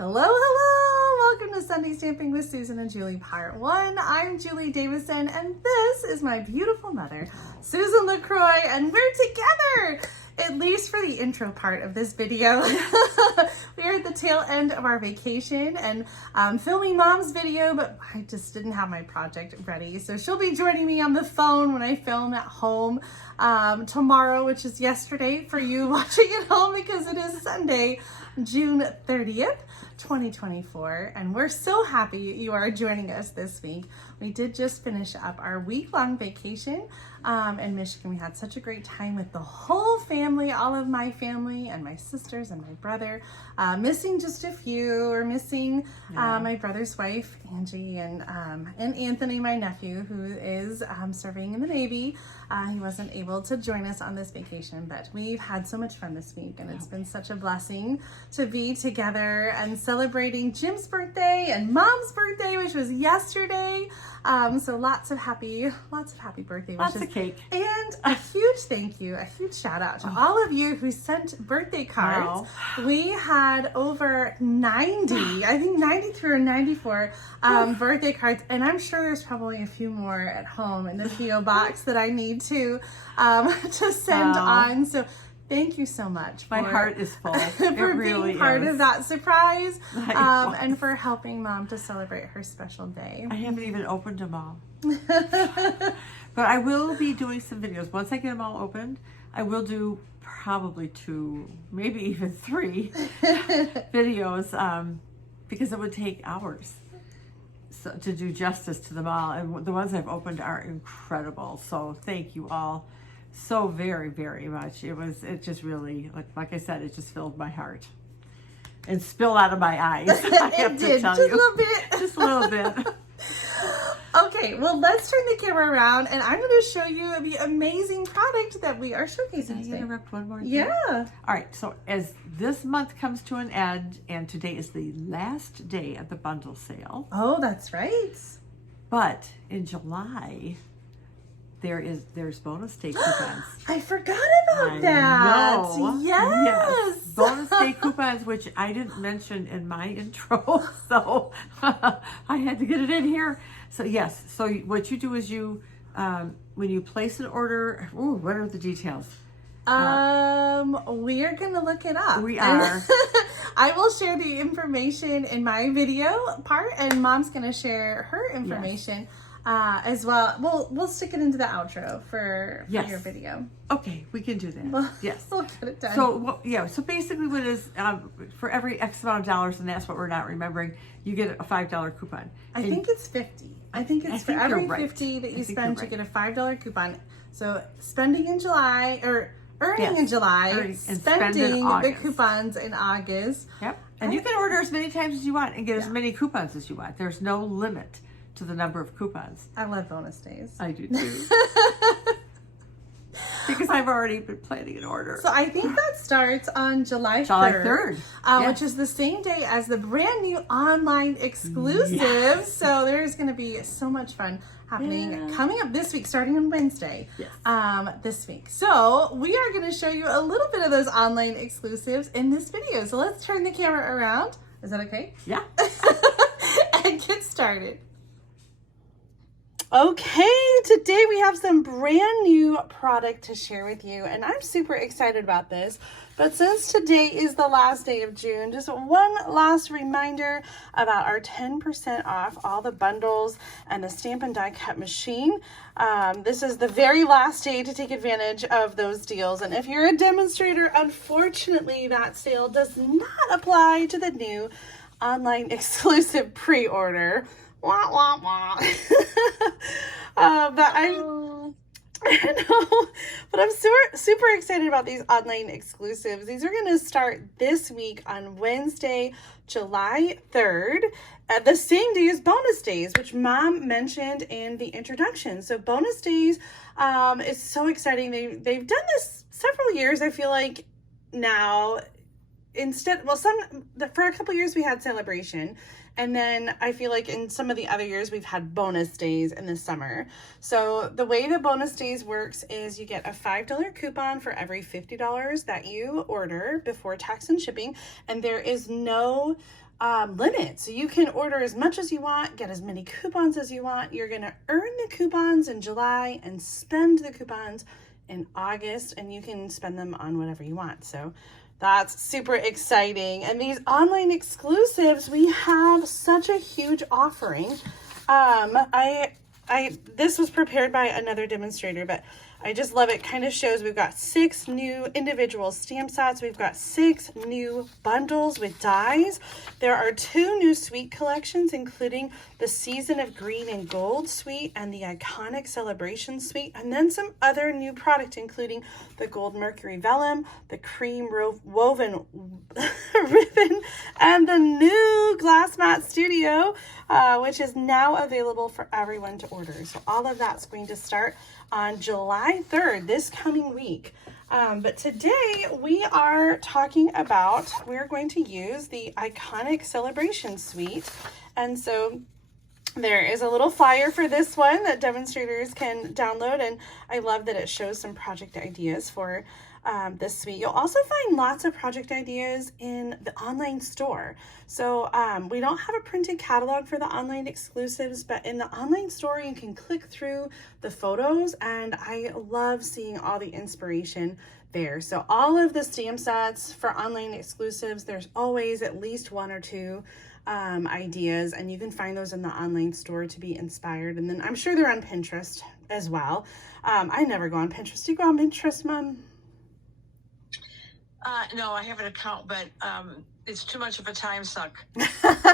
Hello, hello! Welcome to Sunday Stamping with Susan and Julie Part 1. I'm Julie Davison, and this is my beautiful mother, Susan LaCroix, and we're together! At least for the intro part of this video. We are at the tail end of our vacation and filming Mom's video, but I just didn't have my project ready. So she'll be joining me on the phone when I film at home tomorrow, which is yesterday for you watching at home because it is Sunday, June 30th, 2024. And we're so happy you are joining us this week. We did just finish up our week-long vacation in Michigan. We had such a great time with the whole family, all of my family and my sisters and my brother. Missing just a few. We're missing my brother's wife, Angie, and Anthony, my nephew, who is serving in the Navy. He wasn't able to join us on this vacation, but we've had so much fun this week, and it's been such a blessing to be together and celebrating Jim's birthday and Mom's birthday, which was yesterday. So lots of happy birthday wishes. Lots of cake. And a huge thank you, a huge shout out to all of you who sent birthday cards. Wow. We had over 90, I think 93 or 94 birthday cards, and I'm sure there's probably a few more at home in the P.O. box that I need to send on. So thank you so much. My heart is full. For being part of that surprise and for helping Mom to celebrate her special day. I haven't even opened them all. But I will be doing some videos. Once I get them all opened, I will do probably 2, maybe even 3 videos because it would take hours to do justice to them all. And the ones I've opened are incredible. So thank you all so very, very much. It just really, like I said, it just filled my heart and spilled out of my eyes. I have to tell you. Just a little bit. Just a little bit. Okay, well, let's turn the camera around and I'm going to show you the amazing product that we are showcasing today. Interrupt one more thing? Yeah. All right, so as this month comes to an end, and today is the last day of the bundle sale. Oh, that's right. But in July, there's bonus day coupons. I forgot about that. Know. Yes. Bonus day coupons, which I didn't mention in my intro, so I had to get it in here. So yes, so what you do is you, when you place an order, what are the details? We are going to look it up. We are. I will share the information in my video part, and Mom's going to share her information. Yes. As well. We'll stick it into the outro for your video. Okay, we can do that. Yes. We'll get it done. So basically what is, for every X amount of dollars, and that's what we're not remembering, you get a $5 coupon. I think it's 50. I think it's for every 50 that you spend, you get a $5 coupon. So spending in July, or earning in July, spending the coupons in August. Yep. And you can order as many times as you want and get as many coupons as you want. There's no limit to the number of coupons. I love bonus days. I do too. Because I've already been planning an order. So I think that starts on July 3rd. Which is the same day as the brand new online exclusive. Yes. So there's going to be so much fun happening coming up this week, starting on Wednesday. Yes. This week. So we are going to show you a little bit of those online exclusives in this video. So let's turn the camera around. Is that okay? Yeah. And get started. Okay, today we have some brand new product to share with you, and I'm super excited about this. But since today is the last day of June, just one last reminder about our 10% off all the bundles and the Stampin' Die Cut machine. This is the very last day to take advantage of those deals, and if you're a demonstrator, unfortunately that sale does not apply to the new online exclusive pre-order. Wah, wah, wah. I know, but I'm super excited about these online exclusives. These are going to start this week on Wednesday, July 3rd, the same day as bonus days, which Mom mentioned in the introduction. So bonus days is so exciting. They've done this several years, I feel like now. For a couple years we had celebration, and then I feel like in some of the other years we've had bonus days in the summer. So the way the bonus days works is you get a $5 coupon for every $50 that you order before tax and shipping, and there is no limit. So you can order as much as you want, get as many coupons as you want. You're going to earn the coupons in July and spend the coupons in August, and you can spend them on whatever you want. So that's super exciting. And these online exclusives, we have such a huge offering. This was prepared by another demonstrator, but I just love it. Kind of shows we've got 6 new individual stamp sets. We've got 6 new bundles with dies. There are 2 new suite collections, including the Season of Green and Gold suite and the Iconic Celebration suite, and then some other new product, including the Gold Mercury Vellum, the Cream Woven Ribbon, and the new Glass Mat Studio, which is now available for everyone to order. So all of that's going to start on July 3rd, this coming week. But today we are talking about, we're going to use the Iconic Celebration Suite. And so there is a little flyer for this one that demonstrators can download. And I love that it shows some project ideas for this suite. You'll also find lots of project ideas in the online store. So we don't have a printed catalog for the online exclusives, but in the online store you can click through the photos, and I love seeing all the inspiration there. So all of the stamp sets for online exclusives, there's always at least 1 or 2 ideas, and you can find those in the online store to be inspired. And then I'm sure they're on Pinterest as well. I never go on Pinterest. Do you go on Pinterest, Mom? No, I have an account, but it's too much of a time suck.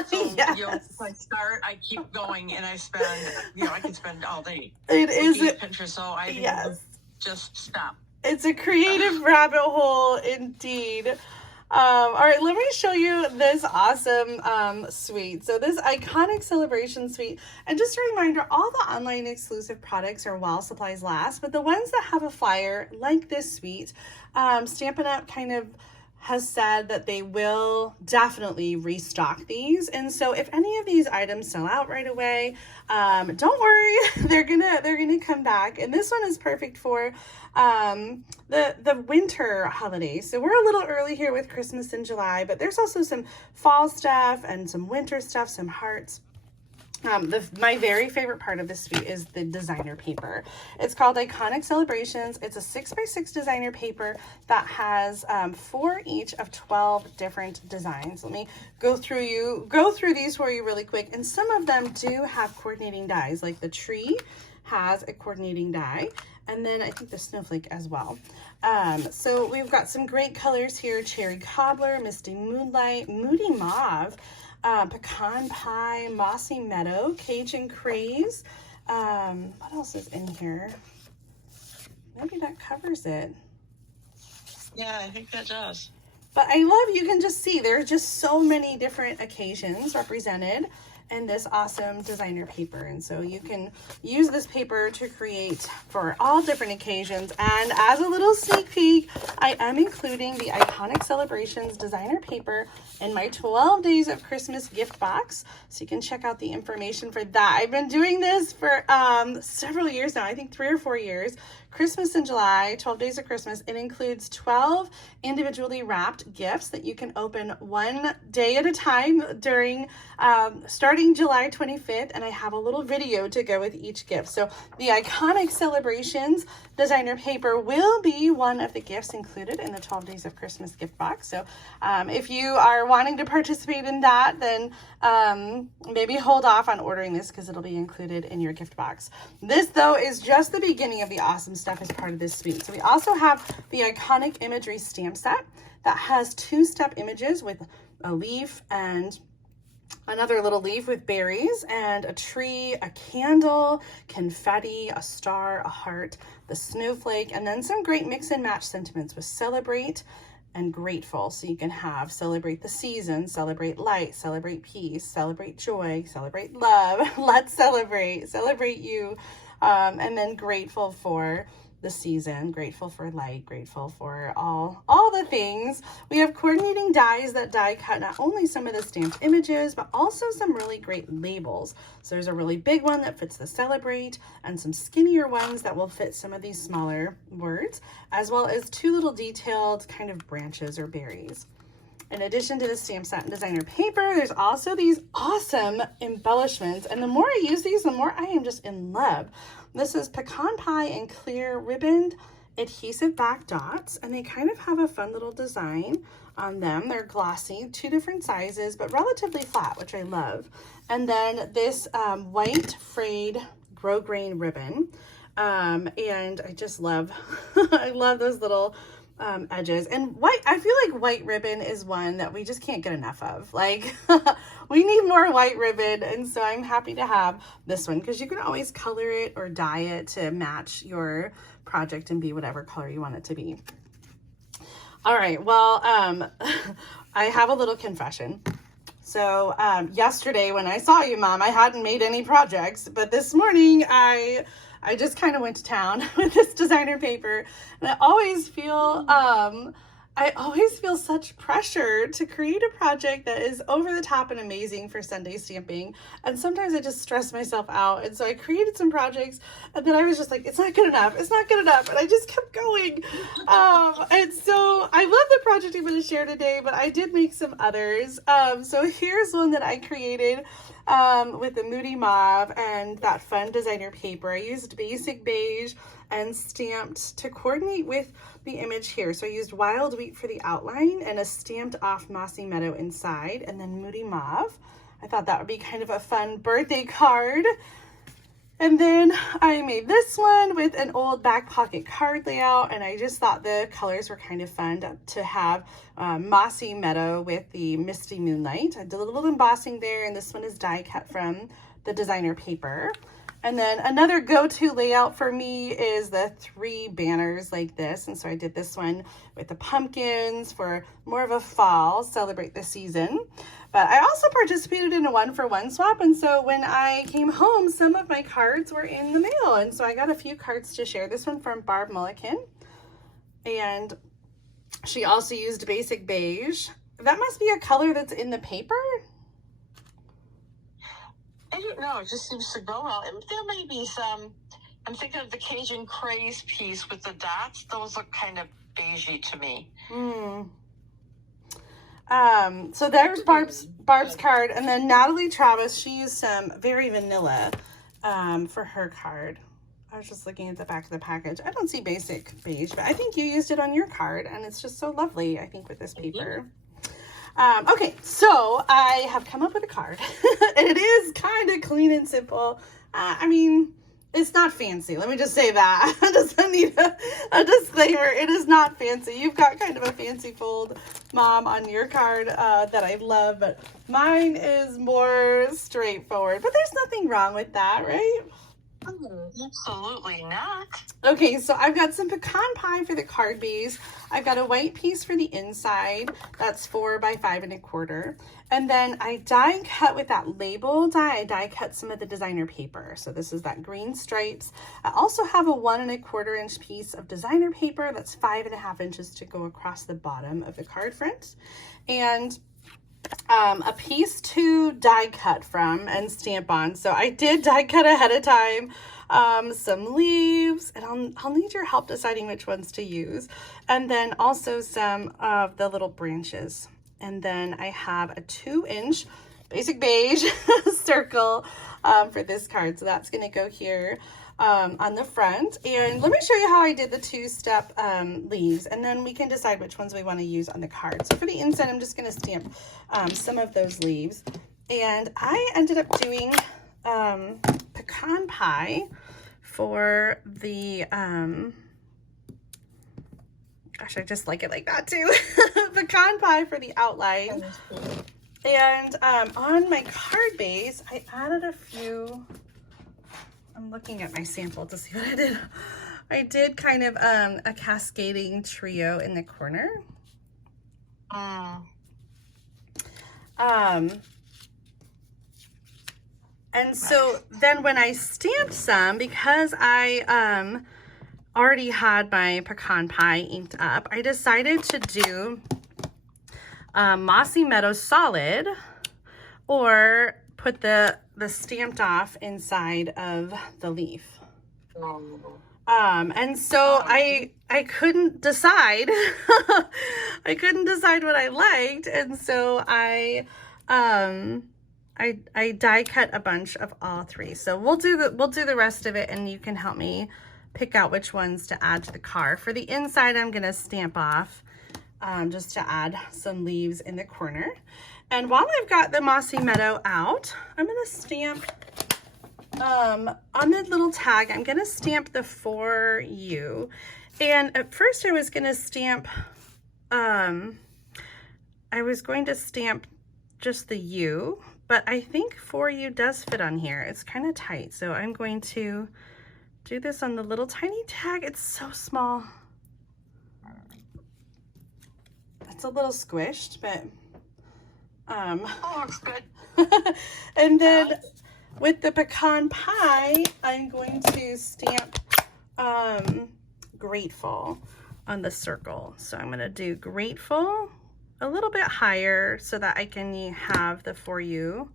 So, Yes. If I start, I keep going, and I spend, I can spend all day. It is looking at Pinterest, so I yes. just stop. It's a creative rabbit hole indeed. All right, let me show you this awesome suite. So this Iconic Celebration Suite, and just a reminder, all the online exclusive products are while supplies last, but the ones that have a flyer like this suite, Stampin' Up! Kind of has said that they will definitely restock these. And so if any of these items sell out right away, don't worry, they're gonna come back. And this one is perfect for the winter holidays. So we're a little early here with Christmas in July, but there's also some fall stuff and some winter stuff, some hearts. My very favorite part of this suite is the designer paper. It's called Iconic Celebrations. It's a 6x6 designer paper that has 4 each of 12 different designs. Let me go through these for you really quick. And some of them do have coordinating dies, like the tree has a coordinating die, and then I think the snowflake as well. So we've got some great colors here: Cherry Cobbler, Misty Moonlight, Moody Mauve, Pecan Pie, Mossy Meadow, Cajun Craze. What else is in here? Maybe that covers it. Yeah, I think that does. But I love, you can just see there are just so many different occasions represented in this awesome designer paper. And so you can use this paper to create for all different occasions. And as a little sneak peek, I am including the Iconic Celebrations designer paper in my 12 Days of Christmas gift box. So you can check out the information for that. I've been doing this for several years now, I think 3 or 4 years. Christmas in July, 12 Days of Christmas. It includes 12 individually wrapped gifts that you can open one day at a time during starting July 25th, and I have a little video to go with each gift. So the Iconic Celebrations designer paper will be one of the gifts included in the 12 Days of Christmas gift box. So if you are wanting to participate in that, then maybe hold off on ordering this because it'll be included in your gift box. This, though, is just the beginning of the awesome stuff as part of this suite. So we also have the Iconic Imagery stamp set that has 2-step images with a leaf and another little leaf with berries, and a tree, a candle, confetti, a star, a heart, the snowflake, and then some great mix and match sentiments with celebrate and grateful. So you can have celebrate the season, celebrate light, celebrate peace, celebrate joy, celebrate love, let's celebrate you, and then grateful for the season, grateful for light, grateful for all the things. We have coordinating dies that die cut not only some of the stamped images, but also some really great labels. So there's a really big one that fits the celebrate, and some skinnier ones that will fit some of these smaller words, as well as 2 little detailed kind of branches or berries. In addition to the stamp set and designer paper, there's also these awesome embellishments. And the more I use these, the more I am just in love. This is pecan pie and clear ribboned adhesive back dots. And they kind of have a fun little design on them. They're glossy, 2 different sizes, but relatively flat, which I love. And then this white frayed grosgrain ribbon. And I just love, I love those little edges. And white, I feel like white ribbon is one that we just can't get enough of. Like, we need more white ribbon. And so I'm happy to have this one, because you can always color it or dye it to match your project and be whatever color you want it to be. All right, well, I have a little confession. So yesterday when I saw you, Mom, I hadn't made any projects, but this morning I just kind of went to town with this designer paper, and I always feel such pressure to create a project that is over the top and amazing for Sunday stamping. And sometimes I just stress myself out. And so I created some projects, and then I was just like, it's not good enough. It's not good enough. And I just kept going. And so I love the project I'm going to share today, but I did make some others. So here's one that I created with the Moody Mauve and that fun designer paper. I used basic beige and stamped to coordinate with the image here. So I used wild wheat for the outline and a stamped off mossy meadow inside, and then Moody Mauve. I thought that would be kind of a fun birthday card. And then I made this one with an old back pocket card layout, and I just thought the colors were kind of fun to have mossy meadow with the misty moonlight. I did a little embossing there, and this one is die cut from the designer paper. And then another go-to layout for me is the 3 banners like this. And so I did this one with the pumpkins for more of a fall, celebrate the season. But I also participated in a 1-for-1 swap. And so when I came home, some of my cards were in the mail. And so I got a few cards to share. This one from Barb Mulliken. And she also used basic beige. That must be a color that's in the paper. I don't know. It just seems to go well. There may be some. I'm thinking of the Cajun Craze piece with the dots. Those look kind of beigey to me. So there's Barb's card, and then Natalie Travis, she used some very vanilla for her card. I was just looking at the back of the package. I don't see basic beige, but I think you used it on your card, and it's just so lovely, I think, with this paper. Okay, so I have come up with a card. It is kind of clean and simple. I mean, it's not fancy. Let me just say that. I just need a disclaimer. It is not fancy. You've got kind of a fancy fold, Mom, on your card that I love, but mine is more straightforward. But there's nothing wrong with that, right? Absolutely not. Okay, so I've got some pecan pie for the card base. I've got a white piece for the inside. That's 4 by 5 1/4. And then I die cut with that label die. I die cut some of the designer paper. So this is that green stripes. I also have a 1 1/4 inch piece of designer paper. That's 5 1/2 inches to go across the bottom of the card front. And a piece to die cut from and stamp on. So I did die cut ahead of time some leaves, and I'll need your help deciding which ones to use. And then also some of the little branches. And then I have a 2-inch basic beige circle for this card. So that's going to go here on the front. And let me show you how I did the 2-step leaves, and then we can decide which ones we want to use on the card. So for the inside, I'm just going to stamp some of those leaves. And I ended up doing pecan pie for the, gosh, I just like it like that too. Pecan pie for the outline. And on my card base, I added a few. I'm looking at my sample to see what I did. I did kind of a cascading trio in the corner. And so then when I stamped some, because I already had my pecan pie inked up, I decided to do Mossy Meadow Solid, or put the stamped off inside of the leaf. And so I couldn't decide. I couldn't decide what I liked, and so I die cut a bunch of all three. So we'll do the rest of it, and you can help me pick out which ones to add to the car. For the inside, I'm gonna stamp off just to add some leaves in the corner. And while I've got the Mossy Meadow out, I'm gonna stamp on the little tag, I'm gonna stamp the For You. And at first I was gonna stamp, just the U, but I think For You does fit on here. It's kind of tight, so I'm going to do this on the little tiny tag. It's so small. It's a little squished, but Oh, looks good. and then with the pecan pie, I'm going to stamp Grateful on the circle. So I'm going to do Grateful a little bit higher so that I can have the For You.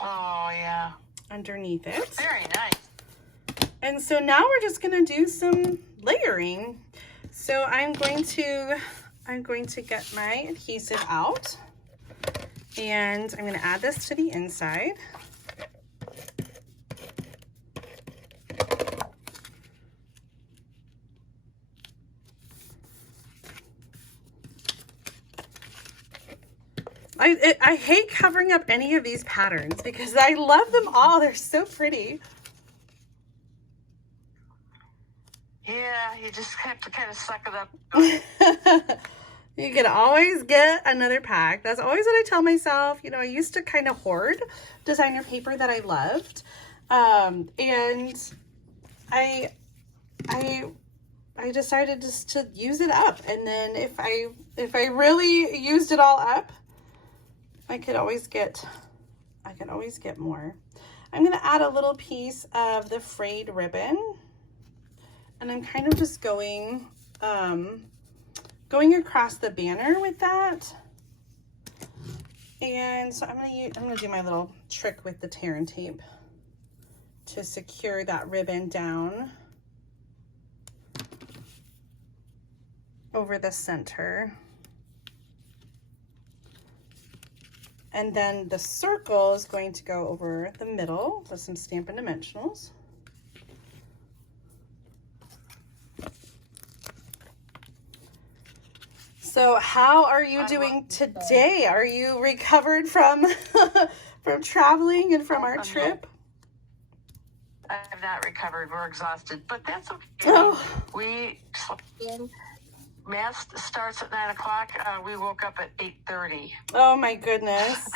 Oh, yeah. Underneath it. Very nice. And so now we're just going to do some layering. So I'm going to get my adhesive out, and I'm going to add this to the inside. I hate covering up any of these patterns because I love them all. They're so pretty. Yeah, you just have to kind of suck it up. You can always get another pack. That's always what I tell myself. You know, I used to kind of hoard designer paper that I loved. And I decided just to use it up. And then if I really used it all up, I could always get more. I'm going to add a little piece of the frayed ribbon. And I'm kind of just going across the banner with that. And so I'm gonna do my little trick with the tear and tape to secure that ribbon down over the center. And then the circle is going to go over the middle with some Stampin' Dimensionals. So how are you doing today? Are you recovered from from traveling and from our trip? I have not recovered. We're exhausted, but that's okay. Oh. We slept in. Mass starts at 9 o'clock. We woke up at 8:30. Oh my goodness.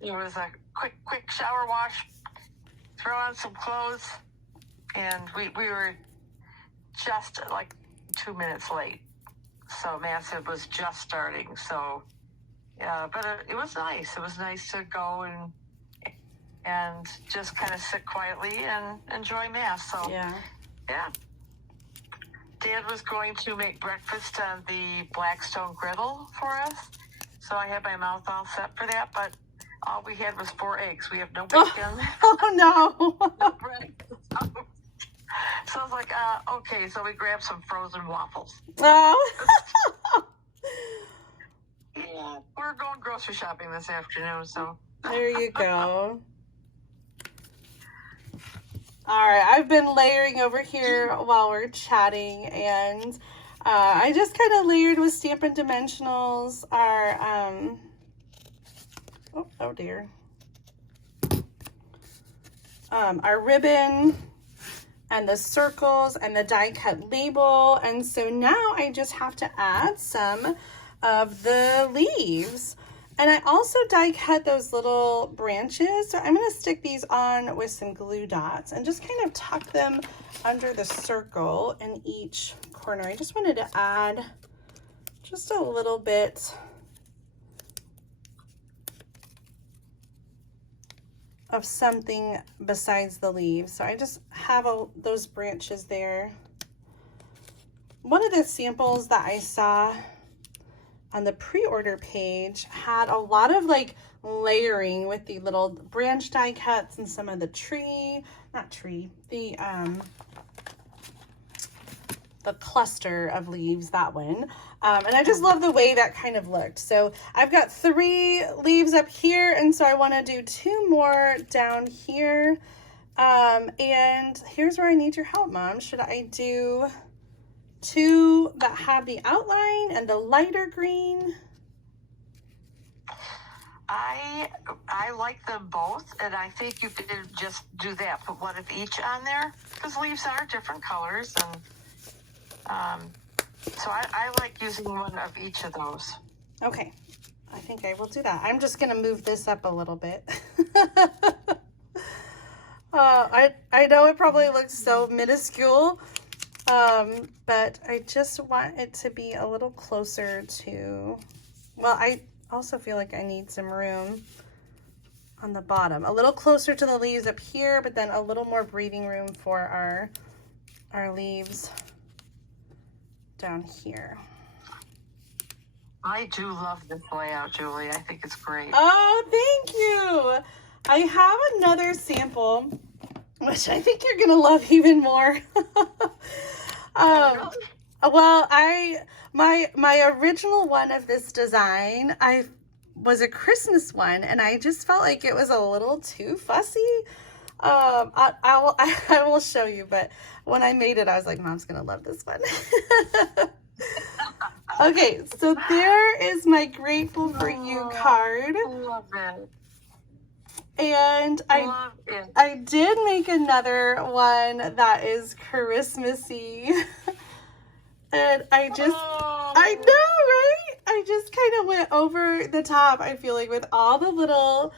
It was a quick shower wash, throw on some clothes, and we were just like 2 minutes late. So Mass was just starting. So yeah, but it was nice. It was nice to go and just kind of sit quietly and enjoy Mass. So yeah. Dad was going to make breakfast on the Blackstone griddle for us, so I had my mouth all set for that, but all we had was 4 eggs. We have no bacon. Oh no. No bread. So I was like, okay, so we grabbed some frozen waffles. Oh. Yeah, we're going grocery shopping this afternoon, so. There you go. All right, I've been layering over here while we're chatting, and I just kind of layered with Stampin' Dimensionals our, oh dear, our ribbon and the circles and the die cut label. And so now I just have to add some of the leaves. And I also die cut those little branches. So I'm going to stick these on with some glue dots and just kind of tuck them under the circle in each corner. I just wanted to add just a little bit of something besides the leaves. So I just have those branches there. One of the samples that I saw on the pre-order page had a lot of like layering with the little branch die cuts and some of the the cluster of leaves, that one. And I just love the way that kind of looked. So I've got 3 leaves up here, and so I want to do 2 more down here. And here's where I need your help, Mom. Should I do 2 that have the outline and the lighter green? I like them both, and I think you could just do that. Put one of each on there, because leaves are different colors, and so I like using one of each of those. Okay, I think I will do that. I'm just gonna move this up a little bit. I know it probably looks so minuscule, but I just want it to be a little closer to, well, I also feel like I need some room on the bottom, a little closer to the leaves up here, but then a little more breathing room for our leaves down here. I do love this layout, Julie. I think it's great. Oh, thank you. I have another sample, which I think you're gonna love even more. Well, my original one of this design, was a Christmas one, and I just felt like it was a little too fussy. I will show you, but when I made it, I was like, Mom's gonna love this one. Okay, so there is my Grateful for You card. I love it. And I did make another one that is Christmassy. And I know, right? I just kind of went over the top, I feel like, with all the little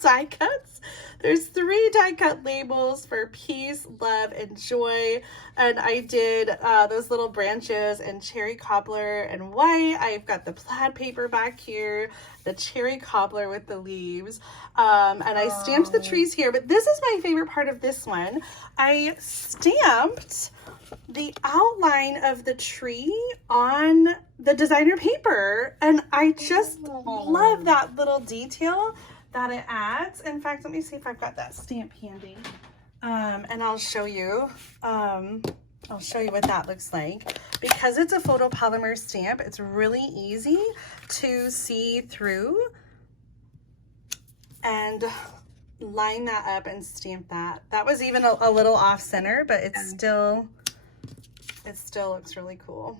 die cuts. There's 3 die cut labels for peace, love, and joy. And I did those little branches in cherry cobbler and white. I've got the plaid paper back here, the cherry cobbler with the leaves. And I stamped the trees here. But this is my favorite part of this one. I stamped the outline of the tree on the designer paper. And I just love that little detail that it adds. In fact, let me see if I've got that stamp handy. And I'll show you. I'll show you what that looks like. Because it's a photopolymer stamp, it's really easy to see through and line that up and stamp that. That was even a little off center, but it still looks really cool.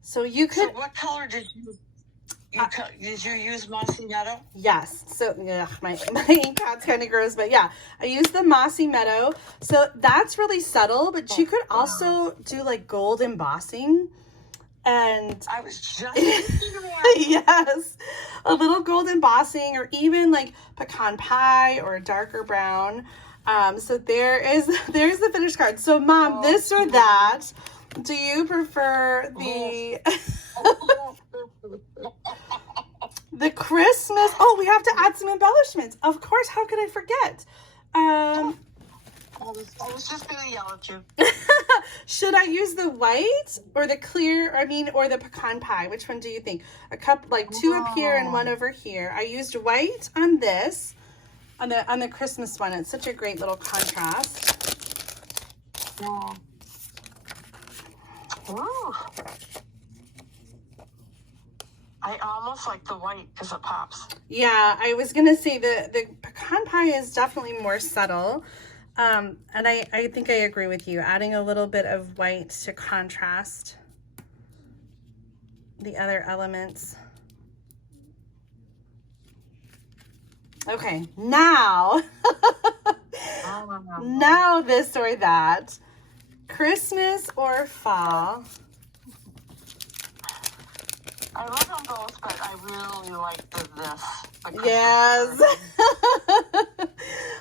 So you could. So what color did you use Mossy Meadow? Yes. So yeah, my ink pad's kind of gross, but yeah, I used the Mossy Meadow. So that's really subtle, but you could also do like gold embossing. And I was just thinking that. yes, a little gold embossing, or even like pecan pie or a darker brown. So there's the finished card. So Mom, this or that, do you prefer the the Christmas? Oh, we have to add some embellishments. Of course, how could I forget? I was just gonna yell at you. Should I use the white or the clear, or the pecan pie? Which one do you think? A cup, like 2 up here and 1 over here. I used white on this, on the Christmas one. It's such a great little contrast. Yeah. Ooh. I almost like the white because it pops. Yeah, I was gonna say the pecan pie is definitely more subtle. And I think I agree with you. Adding a little bit of white to contrast the other elements. Okay, now, now this or that. Christmas or fall? I love them both, but I really like this. Yes.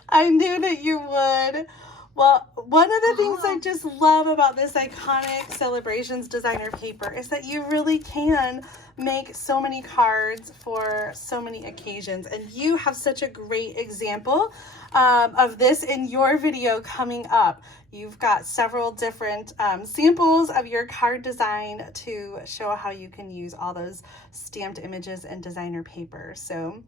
I knew that you would. Well, One of the things I just love about this Iconic Celebrations designer paper is that you really can make so many cards for so many occasions, and you have such a great example of this in your video coming up. You've got several different samples of your card design to show how you can use all those stamped images and designer paper. So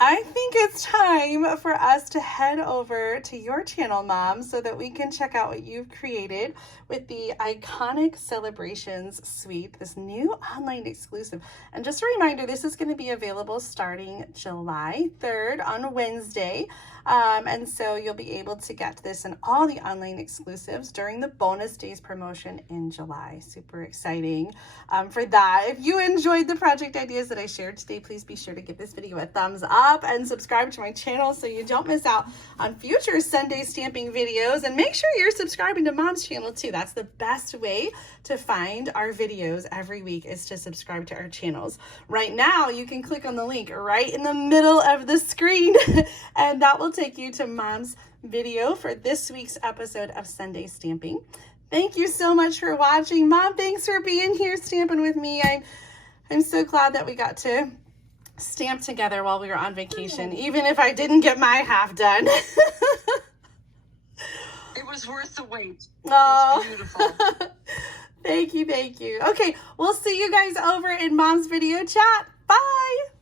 I think it's time for us to head over to your channel, Mom, so that we can check out what you've created with the Iconic Celebrations Suite, this new online exclusive. And just a reminder, this is going to be available starting July 3rd on Wednesday. And so you'll be able to get this and all the online exclusives during the bonus days promotion in July. Super exciting for that. If you enjoyed the project ideas that I shared today, please be sure to give this video a thumbs up and subscribe to my channel so you don't miss out on future Sunday stamping videos. And make sure you're subscribing to Mom's channel too. That's the best way to find our videos every week, is to subscribe to our channels. Right now, you can click on the link right in the middle of the screen and that will take you to Mom's video for this week's episode of Sunday Stamping. Thank you so much for watching. Mom, thanks for being here stamping with me. I'm so glad that we got to stamp together while we were on vacation, even if I didn't get my half done. It was worth the wait. Oh, It's beautiful. Thank you. Okay, we'll see you guys over in Mom's video chat. Bye.